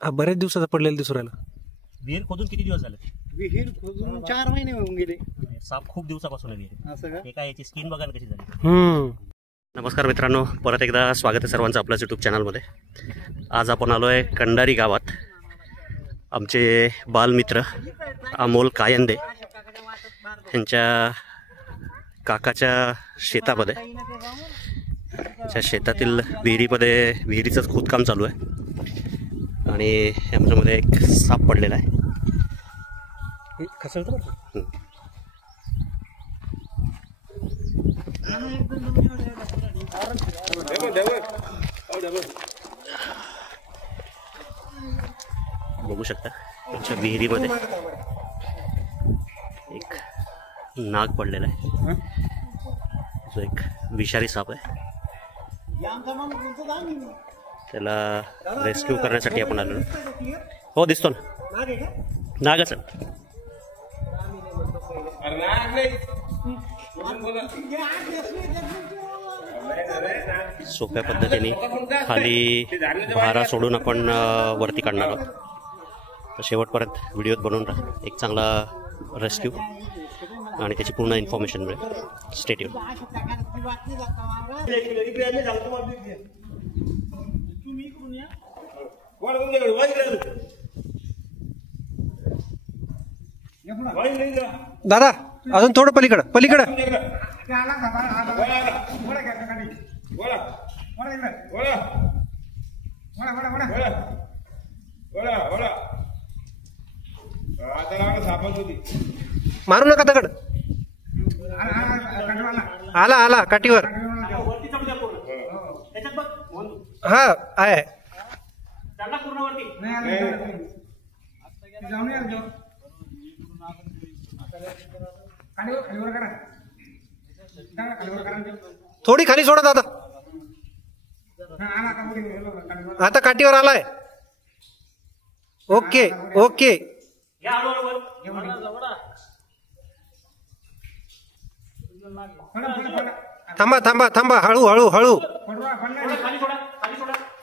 हा बऱ्याच दिवसाचा पडलेला दिसू राहिला. विहीर खोदून किती दिवस झाले? विहीर खोदून 4 महिने होऊन गेले. साप खूप दिवसापासून आहे विहीर. असं का? हे काय याची स्किन बघा कशी झाली. नमस्कार मित्रांनो, परत एकदा स्वागत आहे सर्वांचं आपल्याच यूट्यूब चॅनलमध्ये. आज आपण आलो आहे कंडारी गावात. आमचे बालमित्र अमोल कायंदे यांच्या काकाच्या शेतामध्ये, त्या शेतातील विहिरीचंच खोदकाम चालू आहे आणि याच्यामध्ये एक साप पडलेला आहे. बघू शकता त्यांच्या विहिरीमध्ये एक नाग पडलेला आहे, जो एक विषारी साप आहे. त्याला रेस्क्यू करण्यासाठी आपण आलो. हो, दिसतो ना नागच. सोप्या पद्धतीने खाली भारा सोडून आपण वरती काढणार आहोत. तर शेवटपर्यंत व्हिडिओत बनवून राहा. एक चांगला रेस्क्यू आणि त्याची पूर्ण इन्फॉर्मेशन मिळेल. Stay tune. दादा अजून थोडं पलीकडं. मारू नका दगड. आला काठीवर. हा आहे. थोडी खाली सोडा दादा. आता काठीवर आलाय. ओके. थांबा. हळू.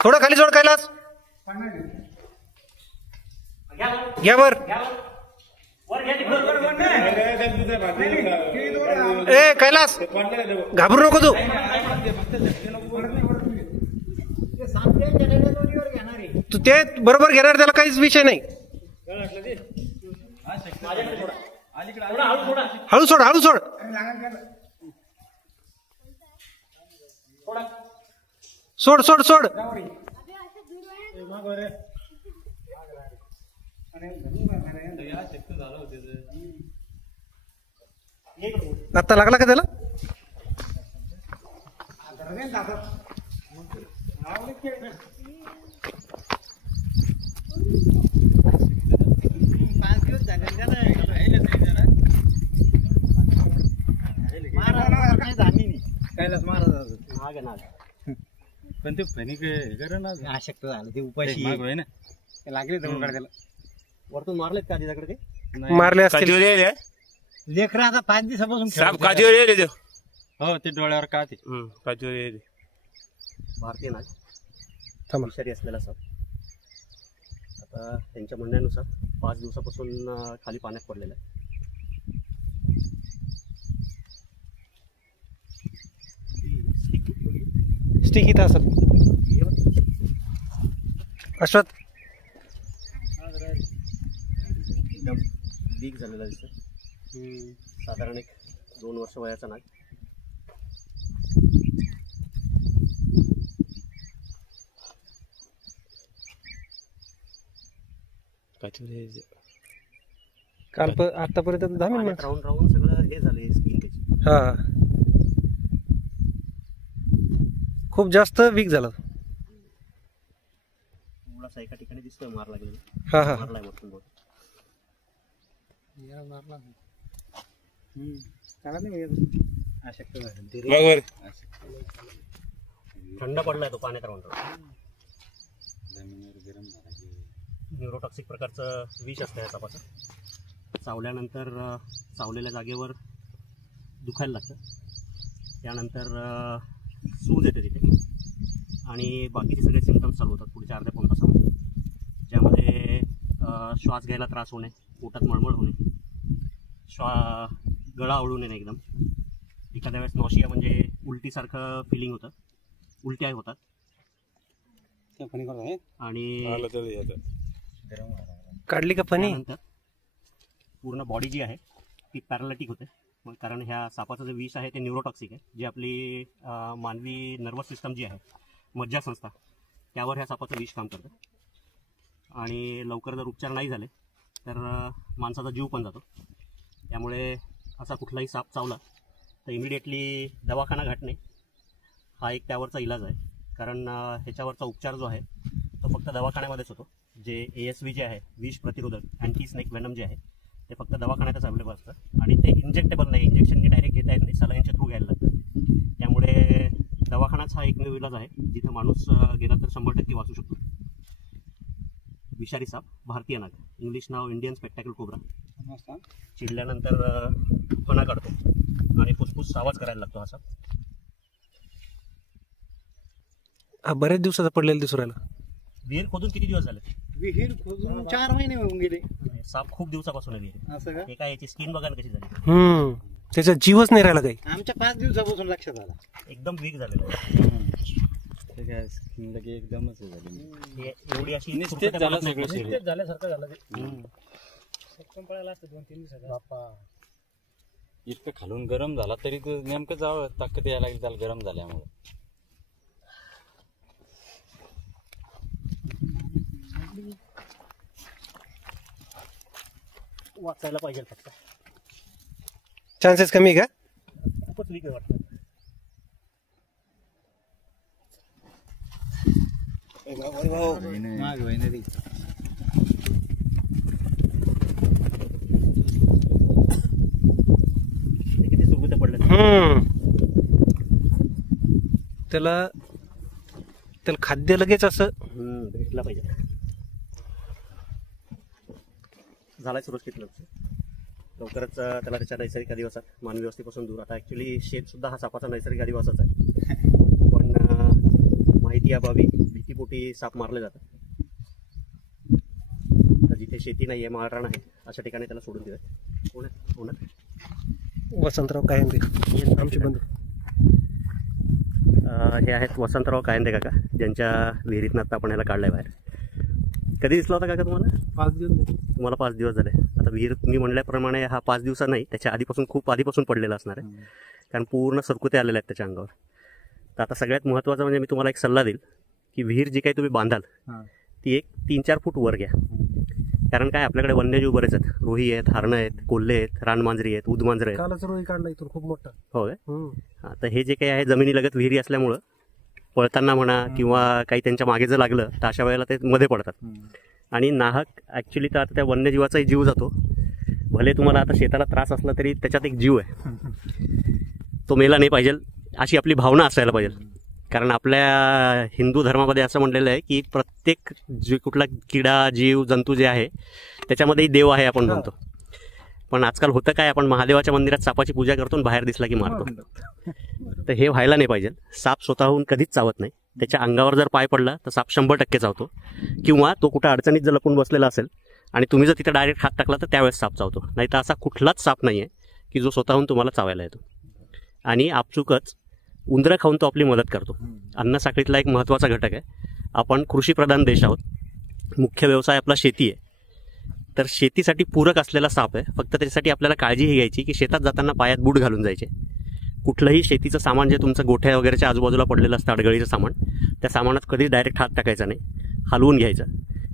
थोडं खाली सोड कैलास. घ्या वर. ए कैलास, घाबरू नको तू. तू ते बरोबर घेणार, त्याला काहीच विषय नाही. हळू सोड. सोड. आता लागला का त्याला? पण ते फणी आशक्त झालं, ते उपाशी लागले त्याला. वरतून मारलेत का तिच्याकडे? मारले असतील. लेकर आता 5 दिवसापासून हो, ते डोळ्यावर का ते भारतीय नाग विषारी असलेला साप. आता त्यांच्या म्हणण्यानुसार 5 दिवसापासून खाली पाण्यात पडलेला आहे. स्टिक इथं असत. अश्वत एकदम वीक झालेला दिसतो. साधारण एक 2 वर्ष वयाचा नाग. काल आतापर्यंत 10 मिनिट राहून सगळं हे झालंय स्किन त्याची. हा, खूप जास्त वीक झाला. मुलाचा एका ठिकाणी दिसतोय मार लागलेला. हा मारलाय वरतून बोट. थंड पडलाय तो पाण्यात राहून. न्यूरोटॉक्सिक प्रकारचं विष असतं या सापाचं. चावल्यानंतर चावलेल्या जागेवर दुखायला लागतं. त्यानंतर सूज येते तिथे आणि बाकीचे सगळे सिम्पटम्स चालू होतात पुढच्या अर्ध्या पाऊण तासामध्ये, ज्यामध्ये श्वास घ्यायला त्रास होणे, पोटात मळमळ होणे, गळा आवळू नये एकदम, एखाद्या वेळेस नॉशिया म्हणजे उलटीसारखं फिलिंग होतं, उलट्या होतात आणि काढली का फणी? त्यानंतर पूर्ण बॉडी जी आहे ती पॅरालिटिक होते, कारण ह्या सापाचं जे विष आहे ते न्यूरोटॉक्सिक आहे, जी आपली मानवी नर्वस सिस्टम जी आहे, मज्जासंस्था, त्यावर ह्या सापाचं विष काम करतं. आणि लवकर जर उपचार नाही झाले तर माणसाचा जीव पण जातो. त्यामुळे असा कुठलाही साप चावला तर इमिडिएटली दवाखाना घाटणे हा एक त्यावरचा इलाज आहे. कारण ह्याच्यावरचा उपचार जो आहे तो फक्त दवाखान्यामध्येच होतो. जे ASV जे आहे, विष प्रतिरोधक अँटी स्नेक वेनम जे आहे, ते फक्त दवाखान्यातच अवेलेबल असतं आणि ते इंजेक्टेबल नाही, इंजेक्शननी डायरेक्ट घेता येत नाही, सलाईनच्या थ्रू घ्यायला लागतं. त्यामुळे दवाखानाच हा एकमेव इलाज आहे जिथं माणूस गेला तर 100% वाचू शकतो. विषारी साप, भारतीय नाग, इंग्लिश नाव इंडियन स्पेक्टॅकल कोब्रा. चिडल्यानंतर फणा काढतो आणि फुसफुस आवाज करायला लागतो हा साप. हा बरेच दिवसाचा पडलेला दिसू राहिला. विहीर खोदून किती दिवस झाले? विहीर खोदून 4 महिने होऊन गेले. साप खूप दिवसापासून आहे विहीर. असं का? हे काय, याची स्किन बघा ना कशी झाली. त्याचा जीवच नाही राहिला काही. आमच्या 5 दिवसापासून लक्षात आला. एकदम वीक झालेलं आहे. एकदमच झाली. एवढी अशी निस्तेज झालं सगळं शरीर. झाल्यासारखं झालं ते. पळायला असतं 2-3 दिवसात. बाप्पा इतकं खालून गरम झाला तरी तो नेमकं जावं ताकद यायला लागली त्याला गरम झाल्यामुळे. वाचायला पाहिजे फक्त. चान्सेस कमी आहे का? खूपच वीक आहे वाटतं. किती सुरगुत्या पडल्या. त्याला खाद्य लगेच असं भेटला पाहिजे. झालाय सुरक्षित लक्ष. लवकरच त्याला त्याच्या नैसर्गिक अधिवासात, मानवी वस्तीपासून दूर. आता ॲक्च्युली शेत सुद्धा हा सापाचा नैसर्गिक अधिवासाच आहे, पण माहिती अभावी भीतीपोटी साप मारले जातात. तर जिथे शेती नाही आहे, माळरान आहे, अशा ठिकाणी त्याला सोडून दिलं. कोण आहे? वसंतराव कायंदे आमचे बंधू. हे आहेत वसंतराव कायंदे काका, ज्यांच्या विहिरीतनं आता आपण ह्याला काढलाय बाहेर. कधी दिसला होता काका तुम्हाला? 5 दिवस झाले. तुम्हाला 5 दिवस झाले. आता विहीर मी म्हणल्याप्रमाणे हा 5 दिवसा नाही, त्याच्या आधीपासून, खूप आधीपासून पडलेला असणार आहे, कारण पूर्ण सरकुते आलेले आहेत त्याच्या अंगावर. तर आता सगळ्यात महत्त्वाचं म्हणजे मी तुम्हाला एक सल्ला देईल की विहीर जी काही तुम्ही बांधाल ती एक 3-4 फूट वर घ्या. कारण काय, आपल्याकडे वन्यजीव बरेच आहेत, रोही आहेत, हरणं आहेत, कोल्हे आहेत, रानमांजरी आहेत, उदमांजरे आहेत. कालच रोही काढला इथून खूप मोठा. हो काय? तर हे जे काही आहे जमिनीलगत विहिरी असल्यामुळं पळताना म्हणा किंवा काही त्यांच्या मागे जर लागलं तर अशा वेळेला ते मध्ये पडतात आणि नाहक ॲक्च्युली तर आता त्या वन्यजीवाचाही जीव जातो. भले तुम्हाला आता शेताला त्रास असला तरी त्याच्यात एक जीव आहे, तो मेला नाही पाहिजे, अशी आपली भावना असायला पाहिजे. कारण आपल्या हिंदू धर्मामध्ये असं म्हटलेलं आहे की प्रत्येक कुठला किडा, जीव, जंतू जे आहे त्याच्यामध्येही देव आहे आपण म्हणतो. पण आजकाल होतं काय, आपण महादेवाच्या मंदिरात सापाची पूजा करतो, बाहेर दिसला की मारतो. तर हे व्हायला नाही पाहिजे. साप स्वतःहून कधीच चावत नाही. त्याच्या अंगावर जर पाय पडला तर साप 100% चावतो, किंवा तो कुठं अडचणीत जर लपून बसलेला असेल आणि तुम्ही जर तिथे डायरेक्ट हात टाकला तर त्यावेळेस साप चावतो. नाही तर असा कुठलाच साप नाही आहे की जो स्वतःहून तुम्हाला चावायला येतो. आणि आपचुकच उंदरं खाऊन तो आपली मदत करतो. अन्न साखळीतला एक महत्त्वाचा घटक आहे. आपण कृषीप्रधान देश आहोत, मुख्य व्यवसाय आपला शेती आहे. तर शेतीसाठी पूरक असलेला साप आहे. फक्त त्याच्यासाठी आपल्याला काळजी ही घ्यायची की शेतात जाताना पायात बूट घालून जायचे. कुठलंही शेतीचं सामान जे तुमचं गोठ्या वगैरेच्या आजूबाजूला पडलेलं असतं, अडगळीचं सामान, त्या सामानात कधीच डायरेक्ट हात टाकायचा नाही, हलवून घ्यायचं.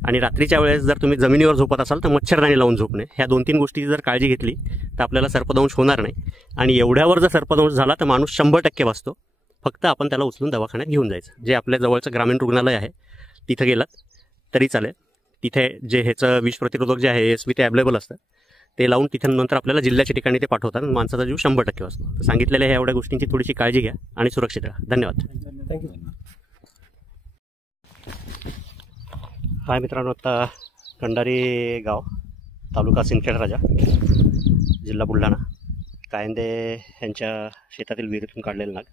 आणि रात्रीच्या वेळेस जर तुम्ही जमिनीवर झोपत असाल तर मच्छरदाणी लावून झोपणे. ह्या 2-3 गोष्टीची जर काळजी घेतली तर आपल्याला सर्पदंश होणार नाही. आणि एवढ्यावर जर सर्पदंश झाला तर माणूस 100% वाचतो. फक्त आपण त्याला उचलून दवाखान्यात घेऊन जायचं. जे आपल्या जवळचं ग्रामीण रुग्णालय आहे तिथं गेलात तरी चालेल. तिथे जे ह्याचं विष प्रतिरोधक जे आहे ASV ते अवेलेबल असतं, ते लावून तिथे नंतर आपल्याला जिल्ह्याच्या ठिकाणी ते पाठवतात. माणसाचा जीव 100% वाचतो. तर सांगितलेल्या ह्या एवढ्या गोष्टींची थोडीशी काळजी घ्या आणि सुरक्षित राहा. धन्यवाद. थँक्यू. हाय मित्रांनो, आता कंडारी गाव, तालुका सिंदखेड राजा, जिल्हा बुलढाणा. कायंदे यांच्या शेतातील विहिरीतून काढलेलं नाग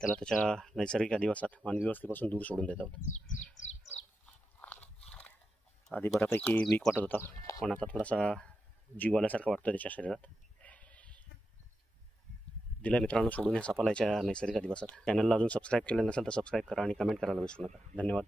त्याला त्याच्या नैसर्गिक अधिवासात, मानवी वस्तीपासून दूर सोडून देत आहोत. आधी बऱ्यापैकी वीक वाटत होता, पण आता थोडासा जीव आल्यासारखं वाटतं त्याच्या शरीरात. दिल्या मित्रांनो सोडून या सापाला याच्या नैसर्गिक अधिवासात. चॅनलला अजून सबस्क्राईब केलं नसेल तर सबस्क्राईब करा आणि कमेंट करायला विसरू नका. धन्यवाद.